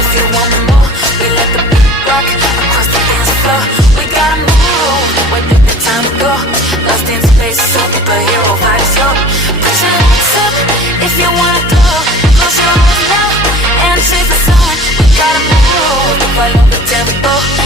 if you want more. We let the beat rock across the dance floor. We gotta move, when did the time go? Lost in space, superhero vibes, yo. Put your hands up if you wanna go. Close your eyes now and chase the sun. We gotta move, follow the tempo.